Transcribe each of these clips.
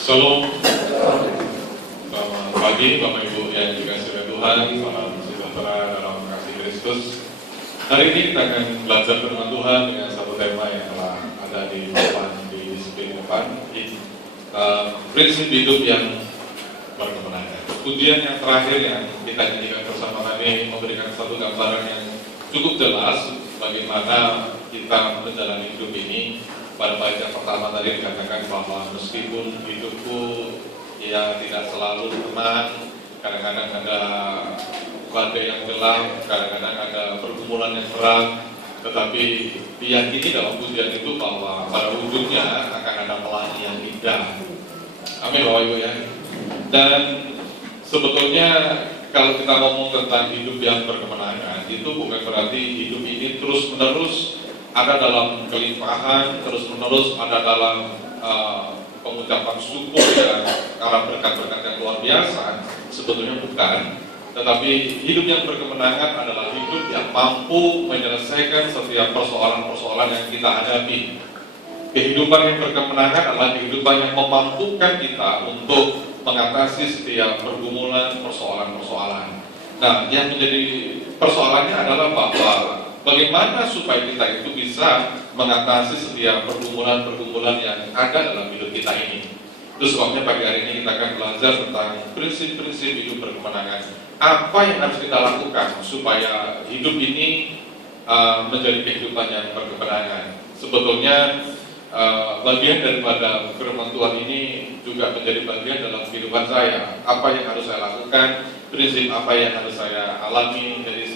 Shalom, selamat pagi Bapak Ibu yang dikasihi oleh Tuhan, salam sejahtera dalam kasih Kristus. Hari ini kita akan belajar firman Tuhan dengan satu tema yang telah ada di screen depan, prinsip hidup yang berkemenangan. Pujian yang terakhir yang kita nyanyikan bersama kami memberikan satu gambaran yang cukup jelas bagaimana kita menjalani hidup ini. Pada bait yang pertama tadi dikatakan bahwa meskipun hidupku ya tidak selalu tenang, kadang-kadang ada badai yang gelap, kadang-kadang ada pergumulan yang berat, tetapi diyakini dalam pujian itu bahwa pada ujungnya akan ada pelangi yang indah. Amin Bapak Ibu ya. Dan sebetulnya kalau kita ngomong tentang hidup yang berkemenangan, itu bukan berarti hidup ini terus-menerus ada dalam kelimpahan, terus-menerus ada dalam pengucapan syukur ya, karena berkat-berkat yang luar biasa. Sebetulnya bukan. Tetapi hidup yang berkemenangan adalah hidup yang mampu menyelesaikan setiap persoalan-persoalan yang kita hadapi. Kehidupan yang berkemenangan adalah kehidupan yang memampukan kita untuk mengatasi setiap pergumulan, persoalan-persoalan. Nah, yang menjadi persoalannya adalah bahwa bagaimana supaya kita itu bisa mengatasi setiap pergumulan-pergumulan yang ada dalam hidup kita ini. Itu sebabnya pagi hari ini kita akan belajar tentang prinsip-prinsip hidup berkemenangan. Apa yang harus kita lakukan supaya hidup ini menjadi kehidupan yang berkemenangan. Sebetulnya bagian daripada firman Tuhan ini juga menjadi bagian dalam kehidupan saya. Apa yang harus saya lakukan, prinsip apa yang harus saya alami, jadi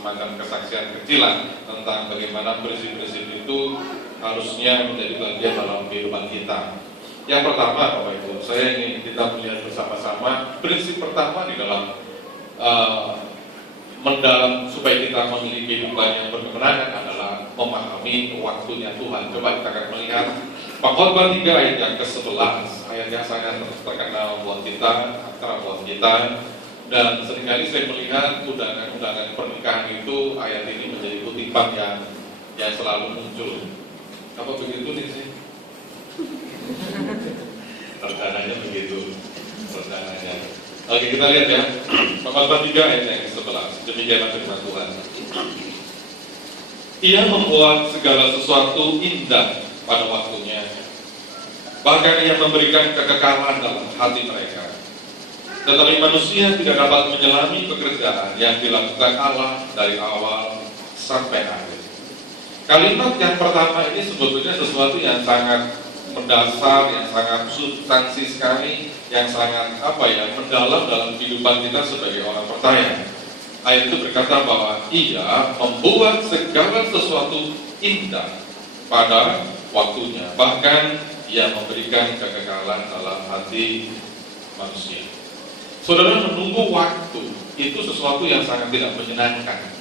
semacam kesaksian kecilan tentang bagaimana prinsip-prinsip itu harusnya menjadi bagian dalam kehidupan kita. Yang pertama Bapak Ibu, saya ingin kita melihat bersama-sama prinsip pertama di dalam supaya kita memiliki kehidupan yang berkemenangan adalah memahami waktunya Tuhan. Coba kita akan melihat Pengkhotbah 3 ayat yang ke-11, ayat yang sangat terkenal buat kita, akrab buat kita. Dan seringkali saya melihat undangan-undangan pernikahan itu ayat ini menjadi kutipan yang selalu muncul. Apa begitu nih sih? Perdananya begitu, perdananya. Oke, kita lihat ya. Pengkhotbah 3 ayat yang ke-11. Demikianlah firman Tuhan. Ia membuat segala sesuatu indah pada waktunya. Bahkan ia memberikan kekekalan dalam hati mereka. Tetapi manusia tidak dapat menyelami pekerjaan yang dilakukan Allah dari awal sampai akhir. Kalimat yang pertama ini sebetulnya sesuatu yang sangat mendasar, yang sangat substansi sekali, yang sangat mendalam dalam kehidupan kita sebagai orang percaya. Ayat itu berkata bahwa ia membuat segala sesuatu indah pada waktunya. Bahkan ia memberikan kekekalan dalam hati manusia. Saudara, menunggu waktu itu sesuatu yang sangat tidak menyenangkan.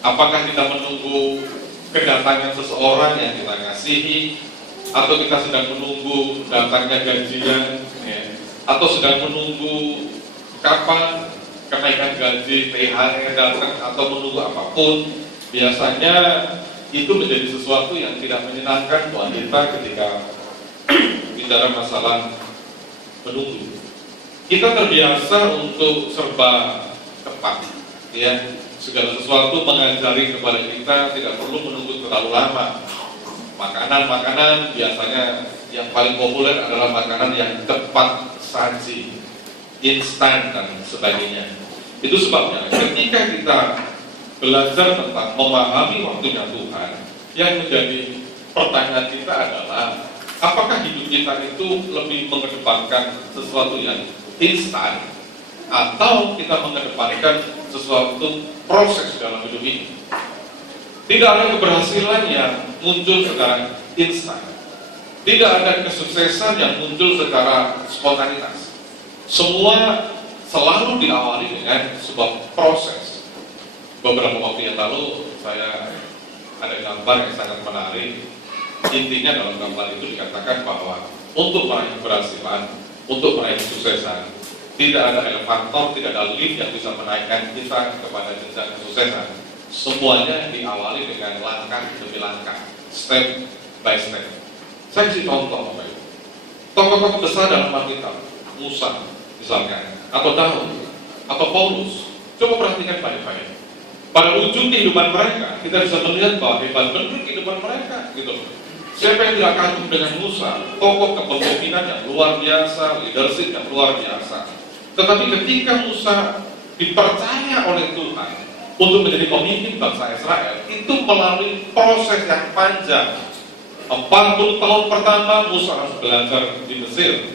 Apakah kita menunggu kedatangan seseorang yang kita kasihi, atau kita sedang menunggu datangnya gajian, ya, atau sedang menunggu kapan kenaikan gaji, THR datang, atau menunggu apapun, biasanya itu menjadi sesuatu yang tidak menyenangkan buat kita ketika bicara masalah menunggu. Kita terbiasa untuk serba cepat, ya. Segala sesuatu mengajari kepada kita tidak perlu menunggu terlalu lama. Makanan-makanan biasanya yang paling populer adalah makanan yang cepat saji, instan dan sebagainya. Itu sebabnya ketika kita belajar tentang memahami waktunya Tuhan, yang menjadi pertanyaan kita adalah apakah hidup kita itu lebih mengedepankan sesuatu yang instan, atau kita mengedepankan sesuatu proses dalam hidup ini. Tidak ada keberhasilan yang muncul secara instan. Tidak ada kesuksesan yang muncul secara spontanitas. Semua selalu diawali dengan sebuah proses. Beberapa waktu yang lalu saya ada gambar yang sangat menarik. Intinya dalam gambar itu dikatakan bahwa untuk meraih keberhasilan, untuk meraih kesuksesan, tidak ada elevator, tidak ada lift yang bisa menaikkan kita kepada jenjang kesuksesan. Semuanya diawali dengan langkah demi langkah, step by step. Saya kasih contoh Bapak Ibu. tokoh-tokoh besar dalam Alkitab, Musa misalkan, atau Daud, atau Paulus, coba perhatikan baik-baik. Pada ujung kehidupan mereka, kita bisa melihat bahwa hebat benar kehidupan mereka, gitu. Siapa yang tidak kagum dengan Musa, tokoh kepemimpinan yang luar biasa, leadership yang luar biasa. Tetapi ketika Musa dipercaya oleh Tuhan untuk menjadi pemimpin bangsa Israel, itu melalui proses yang panjang. 40 tahun pertama Musa harus belajar di Mesir,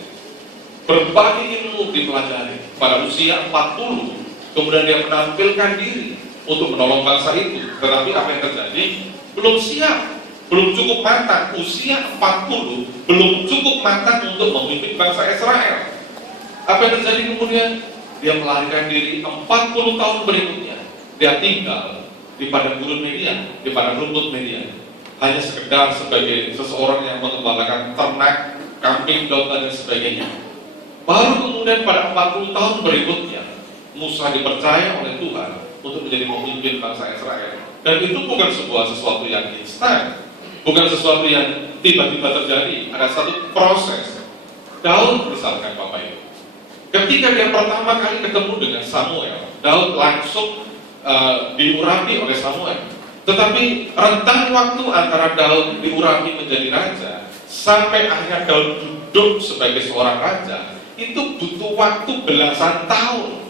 berbagai ilmu dipelajari. Pada usia 40, kemudian dia menampilkan diri untuk menolong bangsa itu. Tetapi apa yang terjadi? Belum siap, belum cukup matang. Usia 40 belum cukup matang untuk memimpin bangsa Israel. Apa yang terjadi kemudian? Dia melarikan diri. 40 tahun berikutnya dia tinggal di padang gurun Midian, di padang rumput Midian, hanya sekedar sebagai seseorang yang mengembalakan ternak, kambing, domba, dan sebagainya. Baru kemudian pada 40 tahun berikutnya Musa dipercaya oleh Tuhan untuk menjadi pemimpin bangsa Israel. Dan itu bukan sesuatu yang instan, bukan sesuatu yang tiba-tiba terjadi. Ada satu proses. Daud misalkan Bapak Ibu, ketika dia pertama kali ketemu dengan Samuel, Daud langsung diurapi oleh Samuel. Tetapi rentang waktu antara Daud diurapi menjadi raja sampai akhirnya Daud duduk sebagai seorang raja, itu butuh waktu belasan tahun.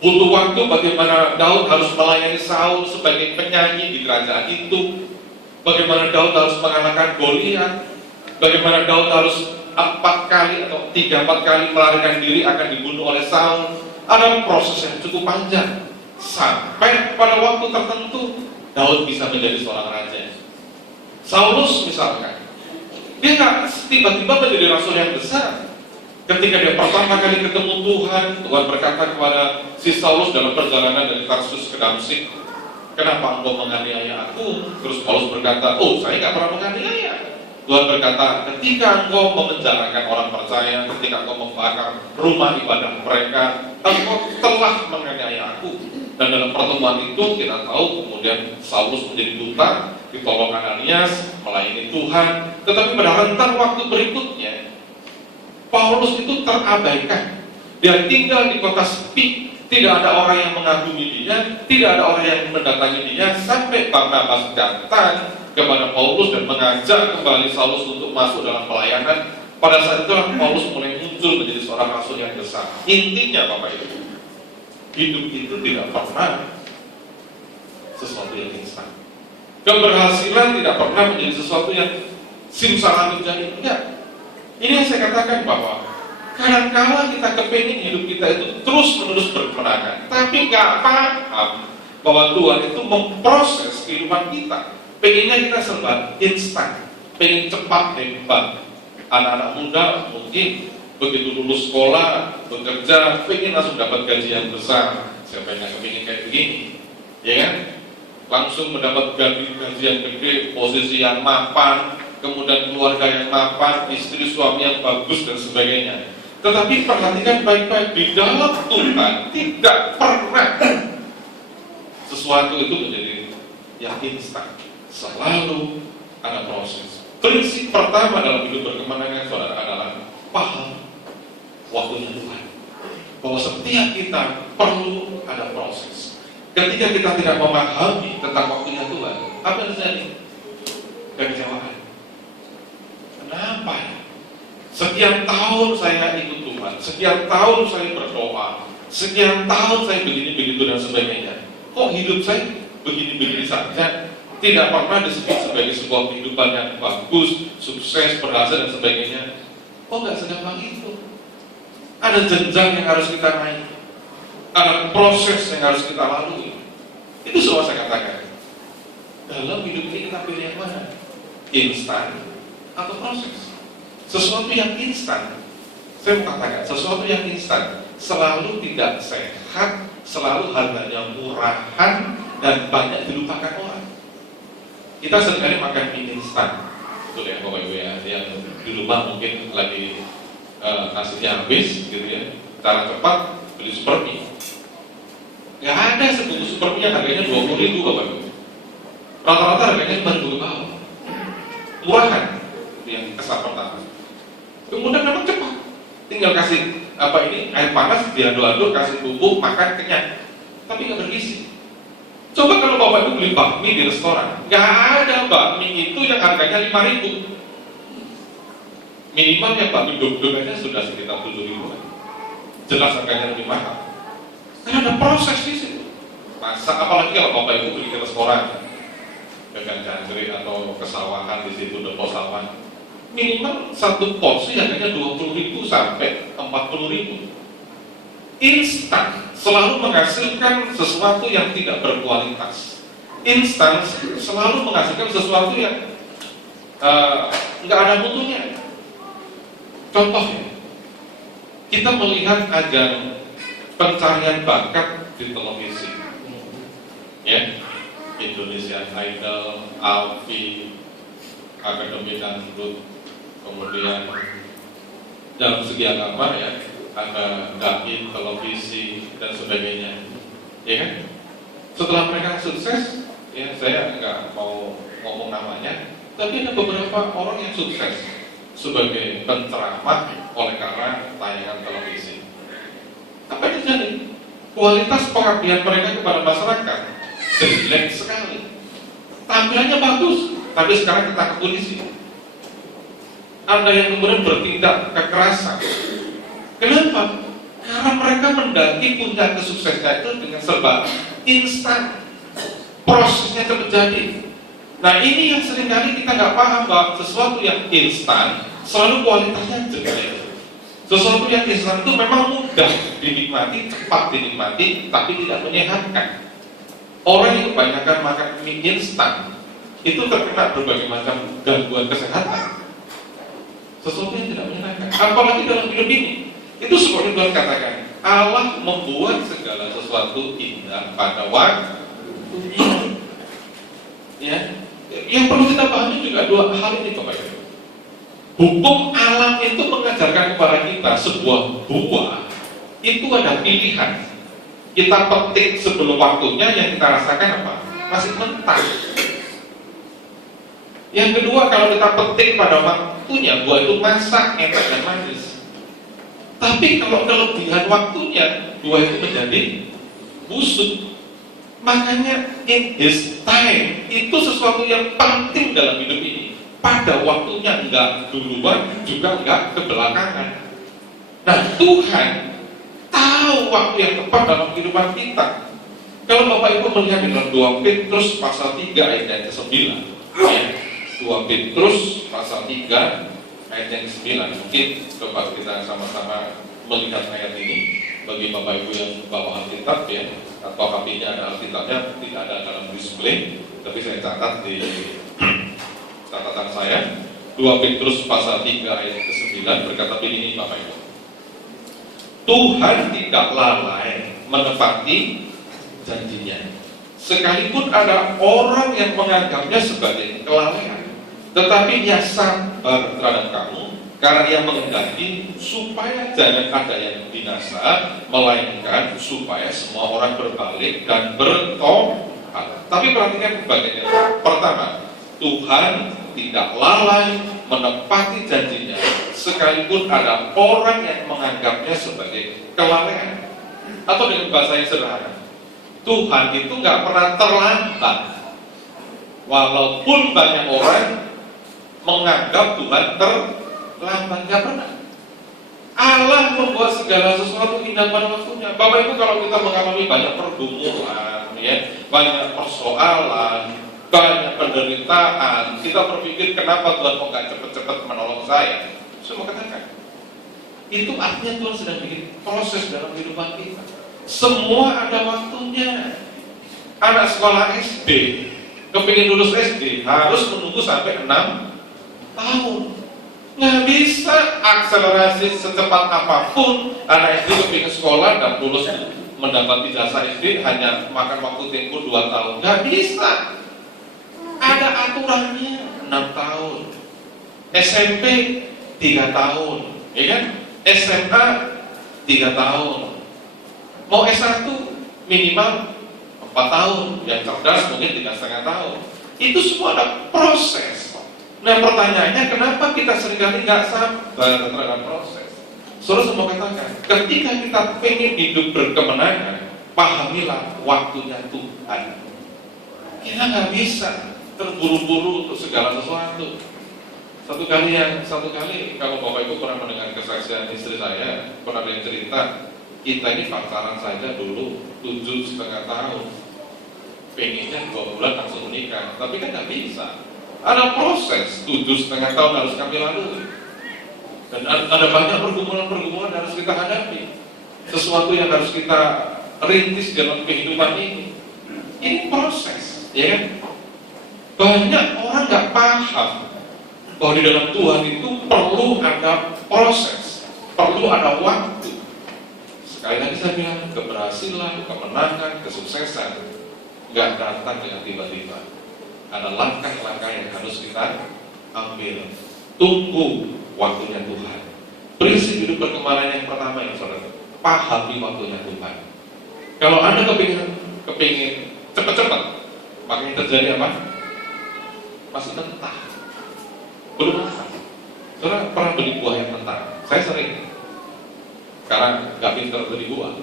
Butuh waktu bagaimana Daud harus melayani Saul sebagai penyanyi di kerajaan itu, bagaimana Daud harus mengalahkan Goliat, bagaimana Daud harus 4 kali atau 3-4 kali melarikan diri akan dibunuh oleh Saul. Ada proses yang cukup panjang sampai pada waktu tertentu Daud bisa menjadi seorang raja. Saulus misalkan, dia nggak tiba-tiba menjadi rasul yang besar. Ketika dia pertama kali ketemu Tuhan, Tuhan berkata kepada si Saulus dalam perjalanan dari Tarsus ke Damsyik, "Kenapa engkau menganiaya aku?" Terus Paulus berkata, "Oh, saya nggak pernah menganiaya." Tuhan berkata, "Ketika engkau memenjarakan orang percaya, ketika engkau membakar rumah ibadah mereka, engkau telah menganiaya aku." Dan dalam pertemuan itu kita tahu kemudian Saulus menjadi duta, ditolong Ananias, melayani Tuhan. Tetapi pada rentang waktu berikutnya Paulus itu terabaikan. Dia tinggal di kota sepi, tidak ada orang yang mengagumi dia, tidak ada orang yang mendatangi dia, sampai Barnabas datang kepada Paulus dan mengajak kembali Saulus untuk masuk dalam pelayanan. Pada saat itulah Paulus mulai muncul menjadi seorang rasul yang besar. Intinya Bapak Ibu, hidup itu tidak pernah sesuatu yang instan. Keberhasilan tidak pernah menjadi sesuatu yang simsalabim terjadi. Enggak. Ini yang saya katakan bahwa kadang-kala kita kepingin hidup kita itu terus-menerus berkemenangan, tapi nggak paham bahwa Tuhan itu memproses kehidupan kita. Pengennya kita serba instan, pengen cepat hebat. Anak-anak muda mungkin begitu lulus sekolah, bekerja, pengen langsung dapat gaji yang besar. Siapa yang kepingin kayak begini, ya kan? Langsung mendapat gaji yang gede, posisi yang mapan, kemudian keluarga yang mapan, istri suami yang bagus dan sebagainya. Tetapi perhatikan baik-baik, di dalam Tuhan tidak pernah sesuatu itu menjadi yang instan. Selalu ada proses. Prinsip pertama dalam hidup berkemenangan saudara adalah paham waktunya Tuhan, bahwa setiap kita perlu ada proses. Ketika kita tidak memahami tentang waktunya Tuhan, apa yang terjadi? Kekecewaan. Kenapa ya? Sekian tahun saya ikut Tuhan, sekian tahun saya berdoa, sekian tahun saya begini-begitu dan sebagainya. Kok hidup saya begini-begini saja? Tidak pernah disebut sebagai sebuah kehidupan yang bagus, sukses, berhasil dan sebagainya. Kok nggak segampang itu? Ada jenjang yang harus kita naik, ada proses yang harus kita lalui. Itu semua saya katakan. Dalam hidup ini kita pilih yang mana? Instan atau proses? Sesuatu yang instan, saya mau katakan, sesuatu yang instan selalu tidak sehat, selalu harganya murahan dan banyak dilupakan orang. Kita seringkali makan mie instan, betul ya Bapak Ibu ya, yang di rumah mungkin lagi nasinya habis gitu ya, cara cepat beli super mie. Gak ada sebungkus super mie yang harganya 20.000 Bapak Ibu. Rata-rata harganya cuma 2 bawah. Murahan, itu yang kesan pertama. Kemudian memang cepat, tinggal kasih air panas, diaduk-aduk, kasih bubuk, makan, kenyang. Tapi nggak bergizi. Coba kalau Bapak Ibu beli bakmi di restoran, nggak ada bakmi itu yang harganya 5.000. Minimal yang bakmi duk-duk aja sudah sekitar 7.000. Jelas harganya lebih mahal. Karena ada proses di situ. Masa apalagi kalau Bapak Ibu beli ke restoran, dengan jangkrik atau kesawahan di situ, depo sawah, minimal satu porsi harganya 20.000 sampai 40.000. Instan selalu menghasilkan sesuatu yang tidak berkualitas. Instan selalu menghasilkan sesuatu yang nggak ada mutunya. Contohnya, kita melihat ajang pencarian bakat di televisi, ya, Indonesian Idol, ALFI, Akademi Dangdut, kemudian dalam segi agama ya, ada dai, televisi dan sebagainya, ya kan? Setelah mereka sukses, ya saya nggak mau ngomong namanya, tapi ada beberapa orang yang sukses sebagai penceramah oleh karena tayangan televisi. Apa yang terjadi? Kualitas pengabdian mereka kepada masyarakat jelek sekali. Tampilannya bagus, tapi sekarang ketangkap polisi. Ada yang kemudian bertindak kekerasan. Kenapa? Karena mereka mendaki puncak kesuksesan itu dengan serba instan. Prosesnya terjadi. Nah ini yang seringkali kita nggak paham, bahwa sesuatu yang instan selalu kualitasnya jelek. Sesuatu yang instan itu memang mudah dinikmati, cepat dinikmati, tapi tidak menyehatkan. Orang yang kebanyakan makan mie instan itu terkena berbagai macam gangguan kesehatan. Sesuatu yang tidak menyenangkan. Apalagi dalam hidup ini. Itu seperti Tuhan katakan, Allah membuat segala sesuatu indah pada waktunya. Ya, yang perlu kita pahami juga dua hal ini, Bapak Ibu. Hukum alam itu mengajarkan kepada kita sebuah buah itu ada pilihan. Kita petik sebelum waktunya, yang kita rasakan apa? Masih mentah. Yang kedua, kalau kita petik pada waktunya, buah itu masak, enak dan manis. Tapi kalau kelebihan waktunya, buah itu menjadi busuk. Makanya in his time itu sesuatu yang penting dalam hidup ini. Pada waktunya, enggak duluan, juga enggak kebelakangan. Nah, Tuhan tahu waktu yang tepat dalam kehidupan kita. Kalau Bapak Ibu melihat dalam 2 Petrus pasal 3 ayat yang ke-9, ya, 2 Petrus pasal 3 ayat yang ke-9, mungkin coba kita sama-sama melihat ayat ini. Bagi Bapak Ibu yang bawa Alkitab ya, atau HP-nya ada Alkitabnya, tidak ada dalam display, tapi saya catat di catatan saya. 2 Petrus pasal 3 ayat ke-9 berkata begini, Bapak Ibu. Tuhan tidak lalai menepati janjinya, sekalipun ada orang yang menganggapnya sebagai kelalaian, tetapi Dia sabar terhadap kamu, karena Dia menghendaki supaya jangan ada yang binasa, melainkan supaya semua orang berbalik dan bertobat. Tapi perhatikan bagian yang pertama, Tuhan tidak lalai menepati janjinya, sekalipun ada orang yang menganggapnya sebagai kelalaian. Atau dengan bahasa yang sederhana, Tuhan itu nggak pernah terlambat, walaupun banyak orang menganggap Tuhan terlambat, nggak pernah. Allah membuat segala sesuatu indah pada waktunya. Bapak Ibu, kalau kita mengalami banyak pergumulan, ya, banyak persoalan, banyak penderitaan, kita berpikir kenapa Tuhan kok nggak cepat-cepat menolong saya? Saya mau katakan, itu artinya Tuhan sedang bikin proses dalam kehidupan kita. Semua ada waktunya. Anak sekolah SD, kepingin lulus SD, harus menunggu sampai 6 tahun. Nggak bisa akselerasi secepat apapun. Anak SD kepingin sekolah dan lulus mendapat ijazah SD hanya makan waktu tempo 2 tahun. Nggak bisa. Ada aturannya 6 tahun. SMP 3 tahun, ya kan? SMA 3 tahun. Mau S1 minimal 4 tahun. Yang cerdas mungkin 3,5 tahun. Itu semua ada proses. Nah pertanyaannya, kenapa kita seringkali nggak sabar terhadap proses? Saudara semua katakan, ketika kita pengen hidup berkemenangan, pahamilah waktunya Tuhan. Kita nggak bisa terburu-buru untuk segala sesuatu. Satu kali kalau Bapak Ibu pernah mendengar kesaksian istri saya, pernah ada yang cerita, kita ini pacaran saja dulu 7,5 tahun, pengennya 2 bulan langsung menikah, tapi kan nggak bisa. Ada proses 7,5 tahun harus kami lalui, dan ada banyak pergumulan-pergumulan yang harus kita hadapi, sesuatu yang harus kita rintis dalam kehidupan ini. Ini proses, ya kan? Banyak orang nggak paham bahwa di dalam Tuhan itu perlu ada proses, perlu ada waktu. Sekali lagi saya bilang, keberhasilan, kemenangan, kesuksesan nggak datang dengan tiba-tiba. Ada langkah-langkah yang harus kita ambil. Tunggu waktunya Tuhan. Prinsip hidup berkemenangan yang pertama yang saudara, pahami waktunya Tuhan. Kalau Anda kepingin cepat-cepat, maka yang terjadi apa? Masih mentah. Belum matang. Saudara pernah beli buah yang mentah? Saya sering. Sekarang nggak pinter beli buah.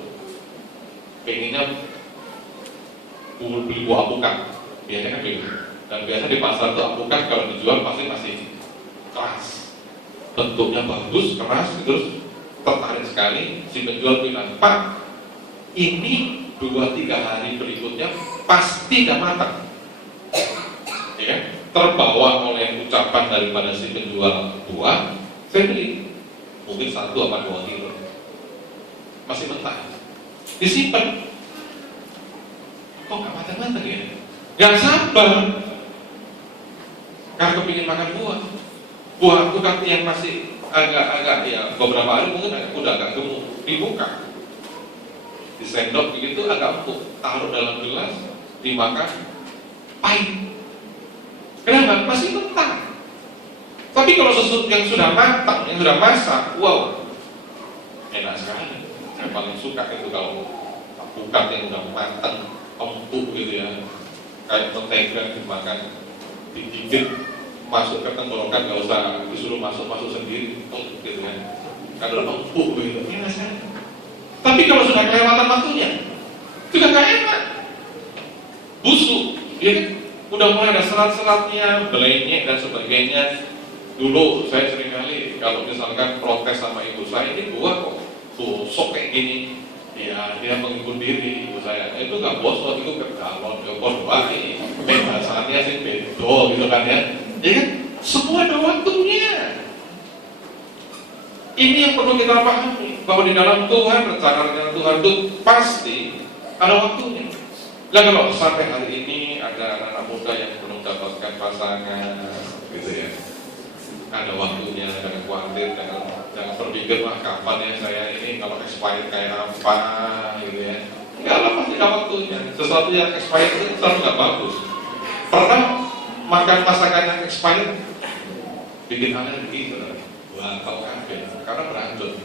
Pengennya beli buah alpukat. Biasanya kan begitu. Dan biasa di pasar itu alpukat kalau dijual pasti masih keras. Bentuknya bagus, keras, terus tertarik sekali. Si penjual bilang, Pak, ini 2-3 hari berikutnya pasti tidak matang. Ya, terbawa oleh ucapan daripada si penjual buah, saya beli mungkin 1 atau 2 kilo, masih mentah, disimpan. Kok nggak matang-matang ya? Nggak sabar, karena kepingin makan buah itu kan yang masih agak ya beberapa hari mungkin udah agak gemuk, dibuka, disendok begitu agak empuk, taruh dalam gelas, dimakan, pahit. Kenapa? Masih mentah. Tapi kalau sesuatu yang sudah matang, yang sudah masak, wow, enak sekali. Saya paling suka itu kalau alpukat yang sudah matang, empuk gitu ya, kayak mentega dimakan, digigit, masuk ke tenggorokan, nggak usah disuruh masuk sendiri, gitu kan. Kalau empuk gitu, enak sekali. Tapi kalau sudah kelewatan waktunya, sudah nggak enak, busuk, ya kan? Udah mulai ada serat-seratnya, belenyek dan sebagainya. Dulu saya seringkali kalau misalkan protes sama ibu saya, ini buah kok busuk kayak gini, ya dia menghibur diri ibu saya. Itu nggak bosok, itu ke galon, ke buah ini bahasanya sih bedo gitu kan ya. Ya kan? Semua ada waktunya. Ini yang perlu kita pahami, bahwa di dalam Tuhan, rencana Tuhan itu pasti ada waktunya. Nah kalau sampai hari ini ada anak-anak muda yang belum dapatkan pasangan, gitu ya, ada waktunya, jangan khawatir, jangan berpikir wah kapan ya saya ini kalau expired kayak apa, gitu ya. Enggak lah, pasti ada waktunya. Sesuatu yang expired itu selalu nggak bagus. Pernah makan masakan yang expired bikin alergi, gitu. Wah kalau kaget, karena beracun.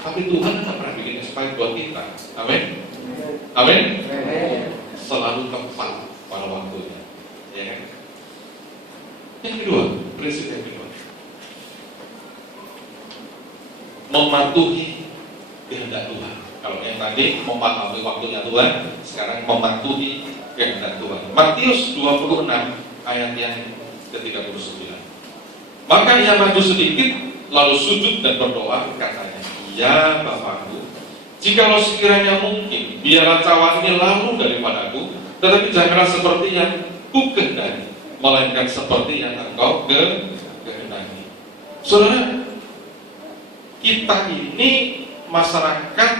Tapi Tuhan nggak pernah bikin expired buat kita. Amin. Amin. Selalu tepat pada waktunya, ya kan? Yang kedua, prinsip yang kedua, mematuhi kehendak Tuhan. Kalau yang tadi memahami waktunya Tuhan, sekarang mematuhi kehendak Tuhan. Matius 26 ayat yang ke-39. Maka ia maju sedikit, lalu sujud dan berdoa, katanya, ya Bapakku, jikalau sekiranya mungkin, biarlah cawan ini lalu daripadaku, tetapi janganlah seperti yang kukehendaki, melainkan seperti yang Engkau kehendaki. Saudara, kita ini masyarakat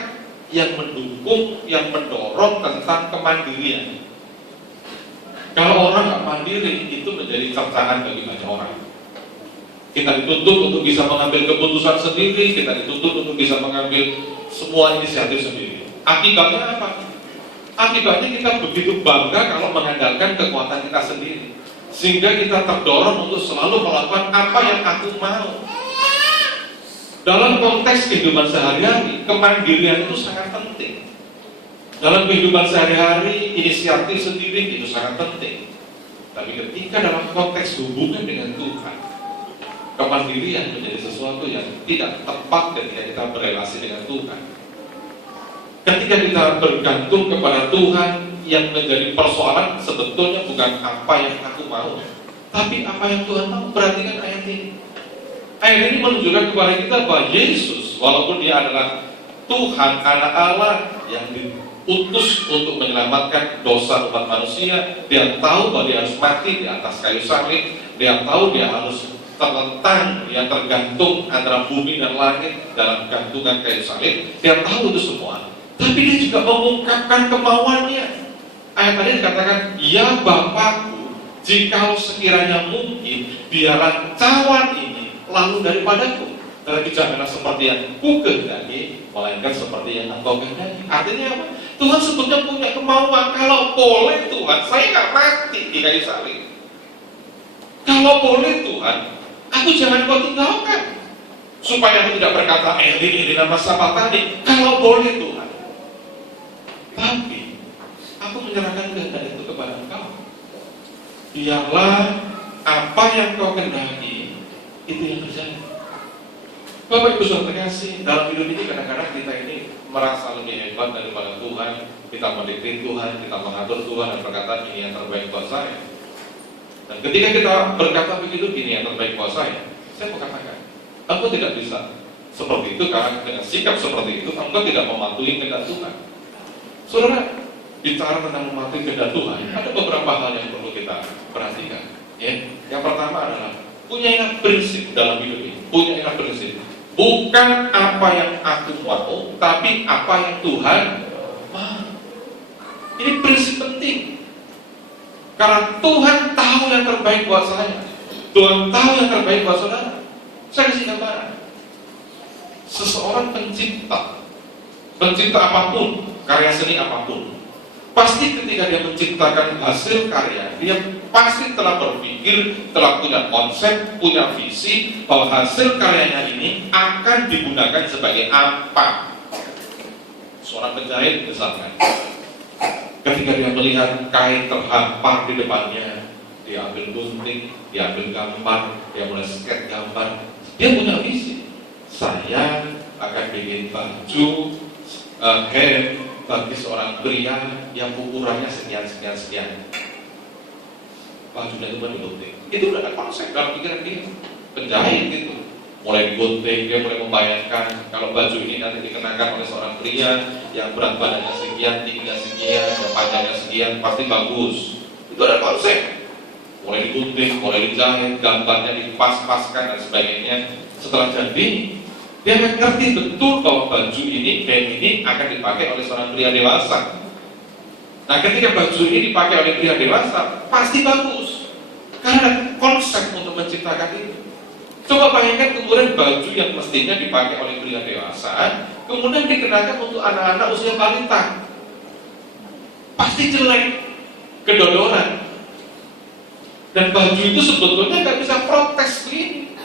yang mendukung, yang mendorong tentang kemandirian. Kalau orang nggak mandiri, itu menjadi cercaan bagi banyak orang. Kita dituntut untuk bisa mengambil keputusan sendiri, kita dituntut untuk bisa mengambil semua inisiatif sendiri. Akibatnya apa? Akibatnya kita begitu bangga kalau mengandalkan kekuatan kita sendiri, sehingga kita terdorong untuk selalu melakukan apa yang aku mau. Dalam konteks kehidupan sehari-hari, kemandirian itu sangat penting. Dalam kehidupan sehari-hari, inisiatif sendiri itu sangat penting. Tapi ketika dalam konteks hubungan dengan Tuhan, kemandirian menjadi sesuatu yang tidak tepat ketika kita berelasi dengan Tuhan. Ketika kita bergantung kepada Tuhan, yang menjadi persoalan sebetulnya bukan apa yang aku mau, tapi apa yang Tuhan mau. Perhatikan ayat ini. Ayat ini menunjukkan kepada kita bahwa Yesus, walaupun dia adalah Tuhan, anak Allah yang diutus untuk menyelamatkan dosa umat manusia, dia tahu bahwa dia harus mati di atas kayu salib, dia tahu dia harus terlentang, dia tergantung antara bumi dan langit dalam gantungan kayu salib, dia tahu itu semua. Tapi dia juga mengungkapkan kemauannya. Ayat tadi dikatakan, ya Bapakku, jikalau sekiranya mungkin, biarlah cawan ini lalu daripadaku. Tetapi janganlah seperti yang ku kehendaki, melainkan seperti yang engkau kehendaki. Artinya apa? Tuhan sebetulnya punya kemauan. Kalau boleh Tuhan, saya nggak mati di kayu salib. Kalau boleh Tuhan, aku jangan kau tinggalkan. Supaya aku tidak berkata, ini nama siapa tadi. Kalau boleh Tuhan. Tapi aku menyerahkan kehendak itu kepada engkau. Biarlah apa yang kau kehendaki itu yang terjadi. Bapak Ibu Saudara terkasih, dalam hidup ini kadang-kadang kita ini merasa lebih hebat daripada Tuhan. Kita mendikte Tuhan, kita mengatur Tuhan dan berkata ini yang terbaik buat saya. Dan ketika kita berkata begitu, ini yang terbaik buat saya mau katakan, engkau tidak bisa seperti itu karena dengan sikap seperti itu engkau tidak mematuhi kehendak Tuhan. Saudara, bicara tentang mematuhi kehendak Tuhan, ada beberapa hal yang perlu kita perhatikan. Ya. Yang pertama adalah punya prinsip dalam hidup ini. Punya prinsip. Bukan apa yang aku mau, tapi apa yang Tuhan mau. Ini prinsip penting. Karena Tuhan tahu yang terbaik buat saya. Tuhan tahu yang terbaik buat saudara. Saya kasih gambaran. Seseorang pencipta apapun, karya seni apapun, pasti ketika dia menciptakan hasil karya, dia pasti telah berpikir, telah punya konsep, punya visi bahwa hasil karyanya ini akan digunakan sebagai apa. Seorang penjahit misalkan, ketika dia melihat kain terhampar di depannya, dia ambil gunting, dia ambil gambar, dia mulai sketch gambar, dia punya visi. Saya akan bikin baju hem bagi seorang pria yang ukurannya sekian. Bajunya itu digunting. Itu udah ada konsep dalam pikiran dia. Penjahit gitu. Mulai digunting, dia mulai membayangkan kalau baju ini nanti dikenakan oleh seorang pria yang berat badannya sekian, tingginya sekian, dan panjangnya sekian, pasti bagus. Itu ada konsep. Mulai digunting, mulai dijahit, gambarnya dipas-paskan dan sebagainya. Setelah jadi, dia akan ngerti betul bahwa baju ini, hem ini akan dipakai oleh seorang pria dewasa. Nah, ketika baju ini dipakai oleh pria dewasa, pasti bagus. Karena konsep untuk menciptakan itu. Coba bayangkan kemudian baju yang mestinya dipakai oleh pria dewasa, kemudian dikenakan untuk anak-anak usia balita. Pasti jelek, kedodoran. Dan baju itu sebetulnya nggak bisa protes begini.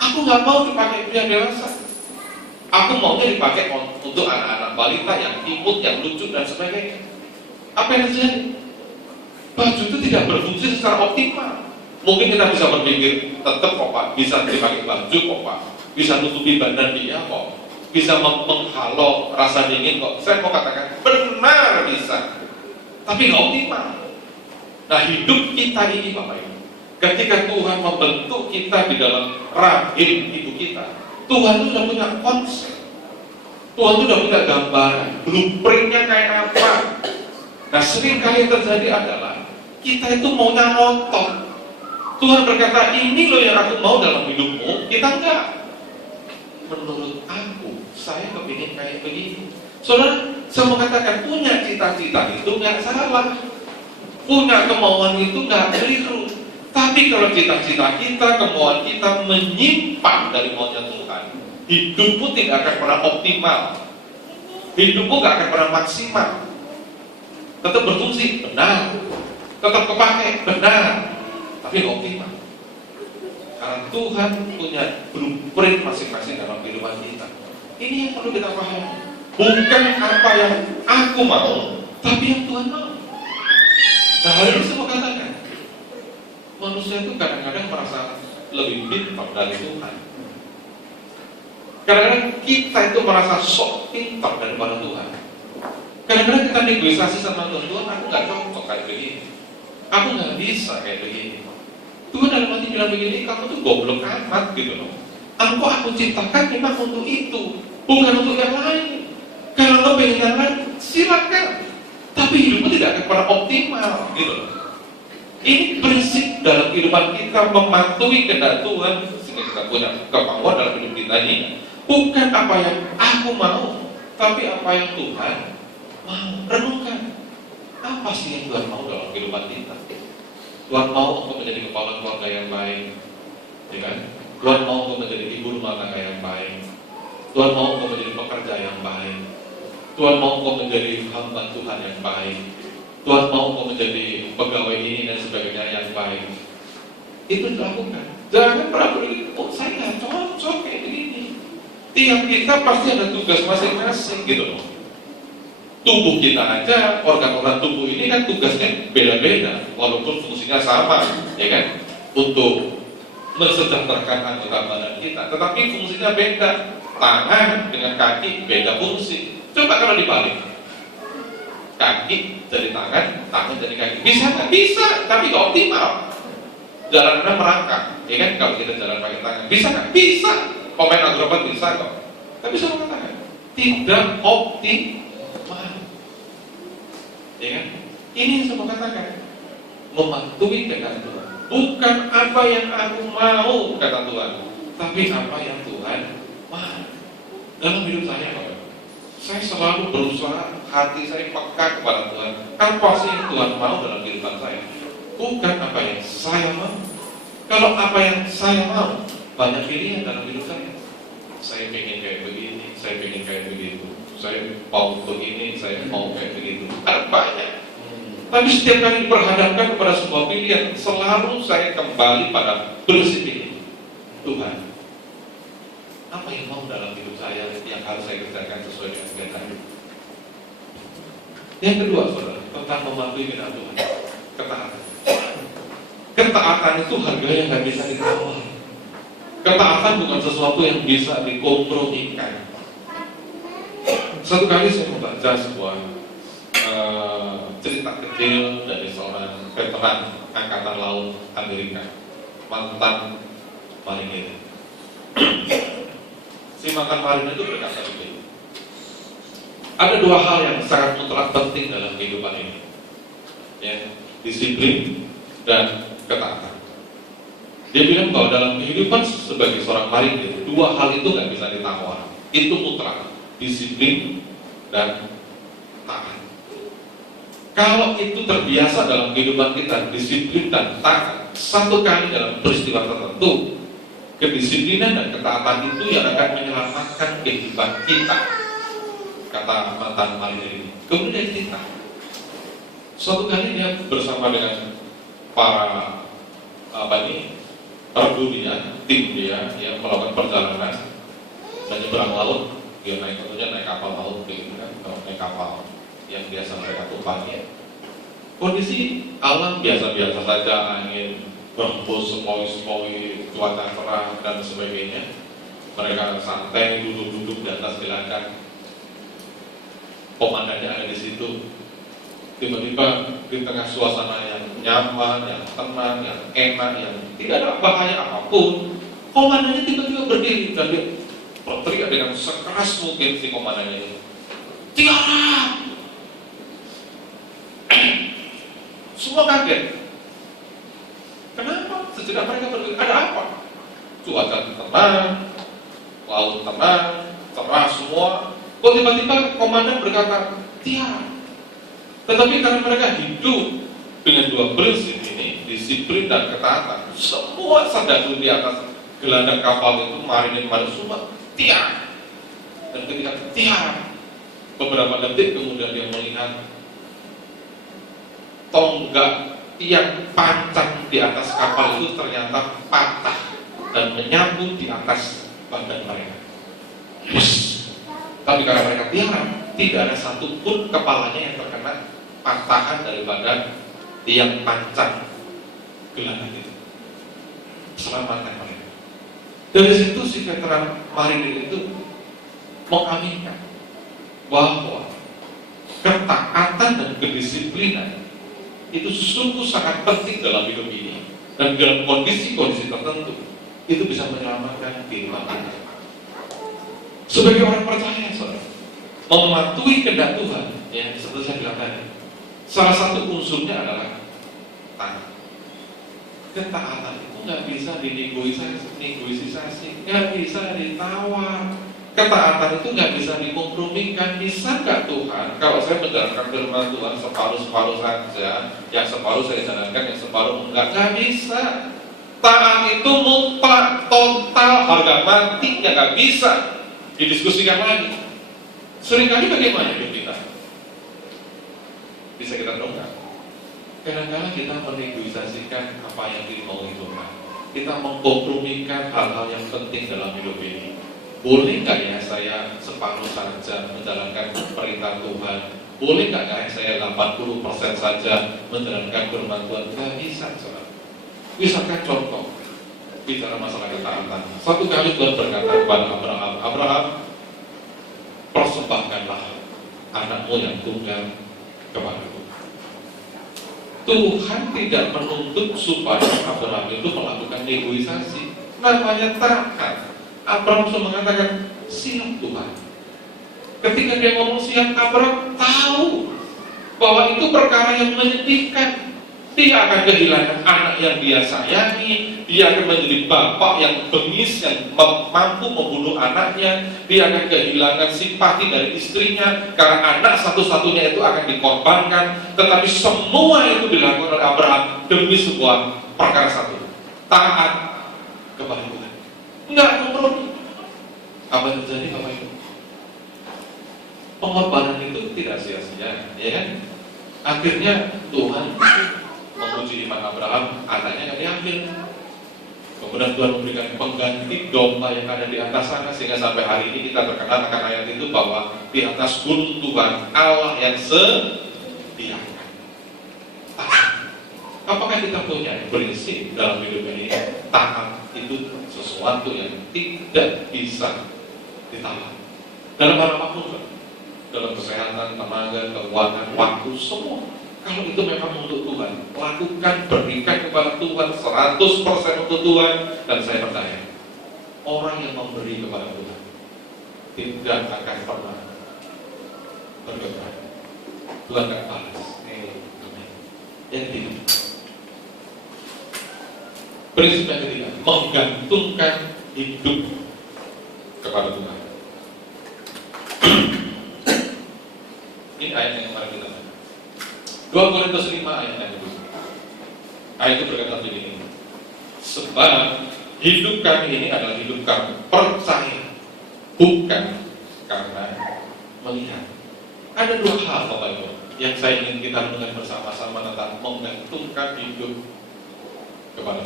Aku nggak mau dipakai pria dewasa. Aku maunya dipakai untuk anak-anak balita yang imut, yang lucu dan sebagainya. Apa yang terjadi? Baju itu tidak berfungsi secara optimal. Mungkin kita bisa berpikir, tetap kok Pak, bisa dipakai baju kok Pak, bisa nutupi badan dia kok, bisa menghalau rasa dingin kok. Saya mau katakan, benar bisa, tapi nggak optimal. Nah, hidup kita ini Bapak Ibu, ketika Tuhan membentuk kita di dalam rahim ibu kita, Tuhan itu sudah punya konsep, Tuhan itu sudah punya gambaran, blueprintnya kayak apa. Nah, sering kali yang terjadi adalah kita itu maunya ngotot. Tuhan berkata, ini loh yang aku mau dalam hidupmu, kita enggak. Menurut aku, saya kepingin kayak begini. Saudara, saya mau katakan, punya cita-cita itu enggak salah, punya kemauan itu enggak keliru. Tapi kalau cita-cita kita, kemauan kita menyimpang dari maunya Tuhan, hidupmu tidak akan pernah optimal, hidupmu enggak akan pernah maksimal. Tetap berfungsi, benar, tetap kepake, benar, tapi nggak optimal. Karena Tuhan punya blueprint masing-masing dalam kehidupan kita. Ini yang perlu kita pahami. Bukan apa yang aku mau, tapi yang Tuhan mau. Nah, hari ini saya mau katakan, manusia itu kadang-kadang merasa lebih pintar dari Tuhan. Kadang-kadang kita itu merasa sok pintar daripada Tuhan. Kadang-kadang kita negosiasi sama Tuhan, Tuhan aku gak cocok kayak begini, aku gak bisa kayak begini. Tuhan dalam hati bilang begini, kamu tuh goblok amat gitu loh. Aku ciptakan memang untuk itu, bukan untuk yang lain. Kalau lo pengen yang lain, silakan. Tapi hidupmu tidak akan pernah optimal gitu loh. Ini prinsip dalam kehidupan kita, mematuhi kehendak Tuhan sehingga kita punya kemauan dalam hidup kita ini. Bukan apa yang aku mau, tapi apa yang Tuhan mau. Renungkan, apa sih yang Tuhan mau dalam kehidupan kita? Tuhan mau untuk menjadi kepala keluarga yang baik, ya kan? Tuhan mau untuk menjadi ibu rumah tangga yang baik. Tuhan mau untuk menjadi pekerja yang baik. Tuhan mau untuk menjadi hamba Tuhan yang baik. Tuhan mau untuk menjadi pegawai ini dan sebagainya yang baik. Itu dilakukan. Jangan pernah berpikir, oh saya nggak cocok kayak begini. Tiap kita pasti ada tugas masing-masing gitu loh. Tubuh kita aja, organ-organ tubuh ini kan tugasnya beda-beda, walaupun fungsinya sama, ya kan? Untuk mensejahterakan anggota badan kita, tetapi fungsinya beda. Tangan dengan kaki beda fungsi. Coba kalau dibalik, kaki jadi tangan, tangan jadi kaki, bisa nggak? Bisa, tapi nggak optimal. Jalannya merangkak, ya kan? Kalau kita jalan pakai tangan, bisa nggak? Bisa. Pemain akrobat bisa kok, tapi sama tangan tidak optimal, ya kan? Ini yang saya mau katakan, mematuhi kehendak Tuhan. Bukan apa yang aku mau, kata Tuhan, tapi apa yang Tuhan mau. Dalam hidup saya, Bapak, saya selalu berusaha, hati saya peka kepada Tuhan. Apa sih yang Tuhan mau dalam kehidupan saya? Bukan apa yang saya mau. Kalau apa yang saya mau, banyak pilihan dalam hidup saya. Saya pengen kayak begini, saya pengen kayak begitu. Saya mau begini, saya mau kayak begitu. Ada banyak. Tapi setiap kali diperhadapkan kepada sebuah pilihan, selalu saya kembali pada prinsip ini. Tuhan, apa yang mau dalam hidup saya yang harus saya kerjakan sesuai dengan kehendak. Yang kedua, saudara, tentang mematuhi kehendak Tuhan, ketaatan. Ketaatan itu harganya nggak bisa ditawar. Ketaatan bukan sesuatu yang bisa dikompromikan. Satu kali saya membaca sebuah cerita kecil dari seorang veteran Angkatan Laut Amerika, mantan marinir. Si mantan marinir itu berkata begini, ada dua hal yang sangat mutlak penting dalam kehidupan ini, ya, disiplin dan ketaatan. Dia bilang bahwa dalam kehidupan sebagai seorang marinir, dua hal itu nggak bisa ditawar. Itu mutlak, disiplin dan taat. Kalau itu terbiasa dalam kehidupan kita, disiplin dan taat, satu kali dalam peristiwa tertentu, kedisiplinan dan ketaatan itu yang akan menyelamatkan kehidupan kita, kata mantan marinir ini. Kemudian kita, suatu kali dia bersama dengan para perdunia, tim dia yang melakukan perjalanan menyeberang laut. Dia naik kapal laut, begitu kan, naik kapal yang biasa mereka tumpangi. Kondisi alam biasa-biasa saja, angin berhembus, sepoi-sepoi, cuaca cerah dan sebagainya. Mereka santai duduk-duduk di atas geladak. Komandannya ada di situ. Tiba-tiba di tengah suasana yang nyaman, yang tenang, yang enak, yang tidak ada bahaya apapun, komandannya tiba-tiba berdiri dan dia berteriak dengan sekeras mungkin si komandannya itu, "Tiara!" Semua kaget. Kenapa? Sejenak mereka berpikir, ada apa? Cuaca tenang, laut tenang, cerah semua. Kok tiba-tiba komandan berkata, "Tiara." Tetapi karena mereka hidup dengan dua prinsip ini, disiplin dan ketaatan, semua sadar di atas geladak kapal itu, marinir semua tiar. Dan ketika tiar, beberapa detik kemudian dia melihat tonggak yang pancang di atas kapal itu ternyata patah dan menyambung di atas badan mereka. Tapi karena mereka tiara, tidak ada satupun kepalanya yang terkena patahan daripada tiang pancang geladak itu. keselamatan mereka. Dari situ si veteran marinir itu mengaminkan bahwa ketaatan dan kedisiplinan itu sungguh sangat penting dalam hidup ini, dan dalam kondisi-kondisi tertentu itu bisa menyelamatkan kehidupan kita. Sebagai orang percaya, saudara, mematuhi kehendak Tuhan, ya seperti saya bilang tadi, salah satu unsurnya adalah taat. Ketaatan itu nggak bisa dinegosiasi, nggak bisa ditawar. Ketaatan itu nggak bisa dikompromikan. Bisa nggak Tuhan, kalau saya menjalankan firman Tuhan separuh-separuh saja, yang separuh saya jalankan, yang separuh enggak? Nggak bisa. Taat itu mutlak, total, harga mati, nggak bisa didiskusikan lagi. Seringkali bagaimana hidup kita? Bisa kita dongkrak. Kadang-kadang kita menegosiasikan apa yang dimau Tuhan. Kita mengkompromikan hal-hal yang penting dalam hidup ini. Boleh nggak ya saya separuh saja menjalankan perintah Tuhan? Boleh nggak ya saya 80% saja menjalankan firman Tuhan? Nggak bisa, saudara. Misalkan contoh, bicara masalah ketaatan. Satu kali Tuhan berkata kepada Abraham, Abraham, persembahkanlah anakmu yang tunggal kepadaku. Tuhan tidak menuntut supaya Abraham itu melakukan negosiasi. Namanya taat. Abraham sudah mengatakan, siap Tuhan. Ketika dia ngomong siap, Abraham tahu bahwa itu perkara yang menyedihkan. Dia akan kehilangan anak yang dia sayangi, dia akan menjadi bapak yang bengis, yang mampu membunuh anaknya, dia akan kehilangan simpati dari istrinya, karena anak satu-satunya itu akan dikorbankan. Tetapi semua itu dilakukan oleh Abraham demi sebuah perkara satu, taat kepada Tuhan. Enggak kompromi. Apa yang terjadi Bapak Ibu? Pengorbanan itu tidak sia-sia, ya kan? Akhirnya Tuhan menguji iman Abraham, anaknya akan diambil. Kemudian Tuhan memberikan pengganti domba yang ada di atas sana, sehingga sampai hari ini kita terkenal akan ayat itu bahwa di atas gunung Tuhan Allah yang setia. Apakah kita punya prinsip dalam hidup ini? Taat itu sesuatu yang tidak bisa ditawar. Dalam hal apapun, dalam kesehatan, tenaga, keuangan, waktu, semua. Kalau itu memang untuk Tuhan, lakukan, berikan kepada Tuhan 100% untuk Tuhan. Dan saya percaya, orang yang memberi kepada Tuhan tidak akan pernah bergerak. Tuhan akan balas. Yang ketiga, prinsip yang ketiga, menggantungkan hidup kepada Tuhan. Ini ayat yang kemarin kita baca, 2 Korintus 5 ayat yang kedua. Ayat itu berkata begini, sebab hidup kami ini adalah hidup kami percaya, bukan karena melihat. Ada 2 hal Bapak Ibu yang saya ingin kita renungkan bersama-sama tentang menggantungkan hidup kepada